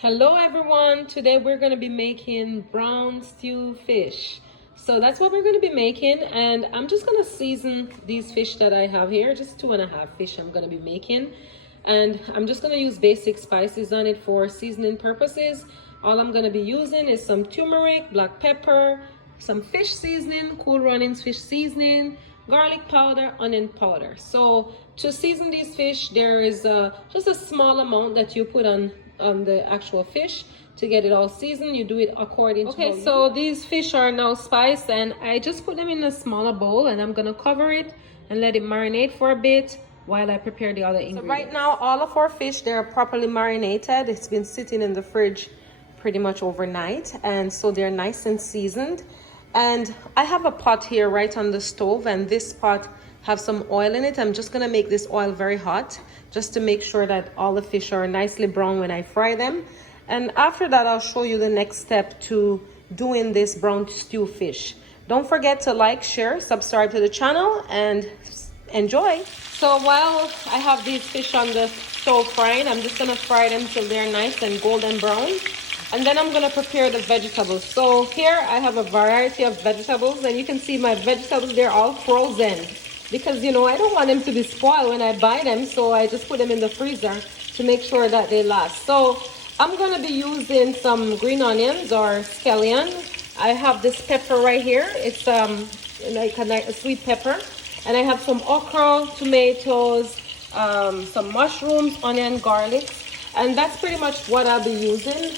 Hello everyone, today we're going to be making brown stew fish. So that's what we're going to be making, and I'm just going to season these fish that I have here. Just 2.5 fish I'm going to be making, and I'm just going to use basic spices on it for seasoning purposes. All I'm going to be using is some turmeric, black pepper, some fish seasoning, Cool Runnings fish seasoning, garlic powder, onion powder. So to season these fish, there is just a small amount that you put on the actual fish to get it all seasoned. You do it according to okay. So these fish are now spiced, and I just put them in a smaller bowl, and I'm gonna cover it and let it marinate for a bit while I prepare the other ingredients. So right now all of our fish, they're properly marinated. It's been sitting in the fridge pretty much overnight, and so they're nice and seasoned. And I have a pot here right on the stove, and this pot have some oil in it. I'm just gonna make this oil very hot just to make sure that all the fish are nicely brown when I fry them. And after that, I'll show you the next step to doing this brown stew fish. Don't forget to like, share, subscribe to the channel, and enjoy. So while I have these fish on the stove frying, I'm just gonna fry them till they're nice and golden brown. And then I'm gonna prepare the vegetables. So here I have a variety of vegetables, and you can see my vegetables, they're all frozen. Because, you know, I don't want them to be spoiled when I buy them, so I just put them in the freezer to make sure that they last. So I'm going to be using some green onions or scallion. I have this pepper right here. It's like a sweet pepper. And I have some okra, tomatoes, some mushrooms, onion, garlic. And that's pretty much what I'll be using.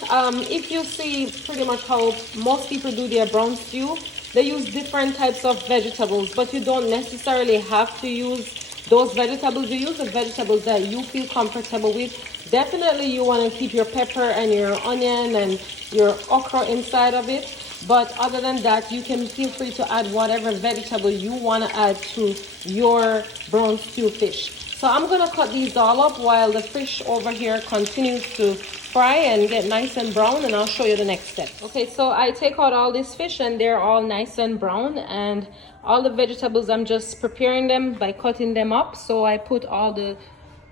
If you see pretty much how most people do their brown stew, they use different types of vegetables, but you don't necessarily have to use those vegetables. You use the vegetables that you feel comfortable with. Definitely you want to keep your pepper and your onion and your okra inside of it. But other than that, you can feel free to add whatever vegetable you want to add to your brown stew fish. So I'm going to cut these all up while the fish over here continues to fry and get nice and brown, and I'll show you the next step. Okay, so I take out all this fish and they're all nice and brown, and all the vegetables, I'm just preparing them by cutting them up. So I put all the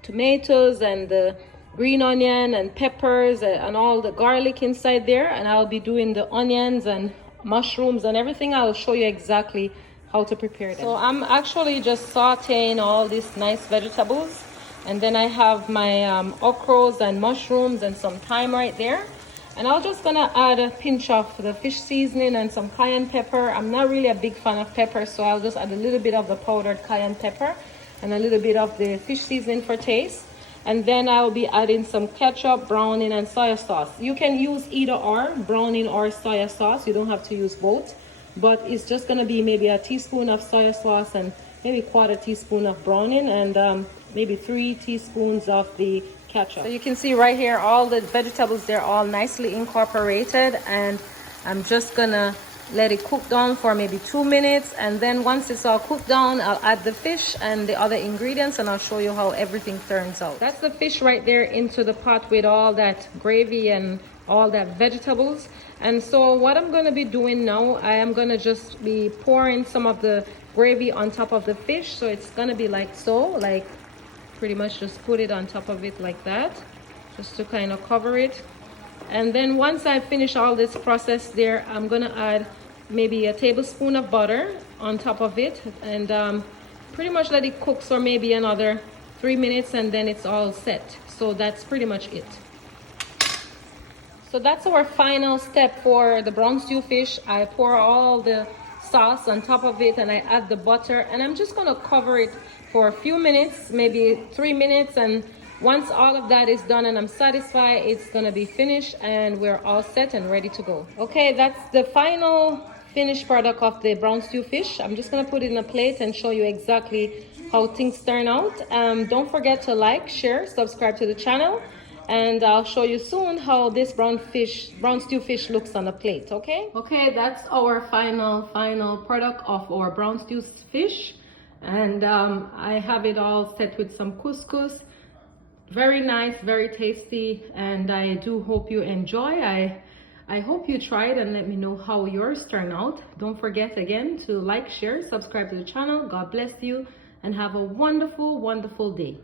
tomatoes and the green onion and peppers and all the garlic inside there, and I'll be doing the onions and mushrooms and everything. I'll show you exactly how to prepare them. So I'm actually just sauteing all these nice vegetables, and then I have my okras and mushrooms and some thyme right there, and I'm just gonna add a pinch of the fish seasoning and some cayenne pepper. I'm not really a big fan of pepper, so I'll just add a little bit of the powdered cayenne pepper and a little bit of the fish seasoning for taste. And then I'll be adding some ketchup, browning, and soy sauce. You can use either or, browning or soy sauce. You don't have to use both, but it's just gonna be maybe a teaspoon of soy sauce and maybe 1/4 teaspoon of browning, and maybe 3 teaspoons of the ketchup. So you can see right here, all the vegetables, they're all nicely incorporated, and I'm just gonna let it cook down for maybe 2 minutes, and then once it's all cooked down, I'll add the fish and the other ingredients, and I'll show you how everything turns out. That's the fish right there into the pot with all that gravy and all that vegetables. And so what I'm going to be doing now, I am going to just be pouring some of the gravy on top of the fish. So it's going to be like so, like pretty much just put it on top of it like that, just to kind of cover it. And then once I finish all this process there, I'm going to add maybe a tablespoon of butter on top of it, and pretty much let it cook for maybe another 3 minutes, and then it's all set. So that's pretty much it. So that's our final step for the brown stew fish. I pour all the sauce on top of it, and I add the butter, and I'm just gonna cover it for a few minutes, maybe 3 minutes, and once all of that is done and I'm satisfied, it's gonna be finished and we're all set and ready to go. Okay, that's the final finished product of the brown stew fish. I'm just gonna put it in a plate and show you exactly how things turn out. Don't forget to like, share, subscribe to the channel, and I'll show you soon how this brown stew fish looks on a plate. Okay, that's our final product of our brown stew fish, and I have it all set with some couscous. Very nice, very tasty, and I do hope you enjoy. I hope you try it and let me know how yours turn out. Don't forget again to like, share, subscribe to the channel. God bless you, and have a wonderful day.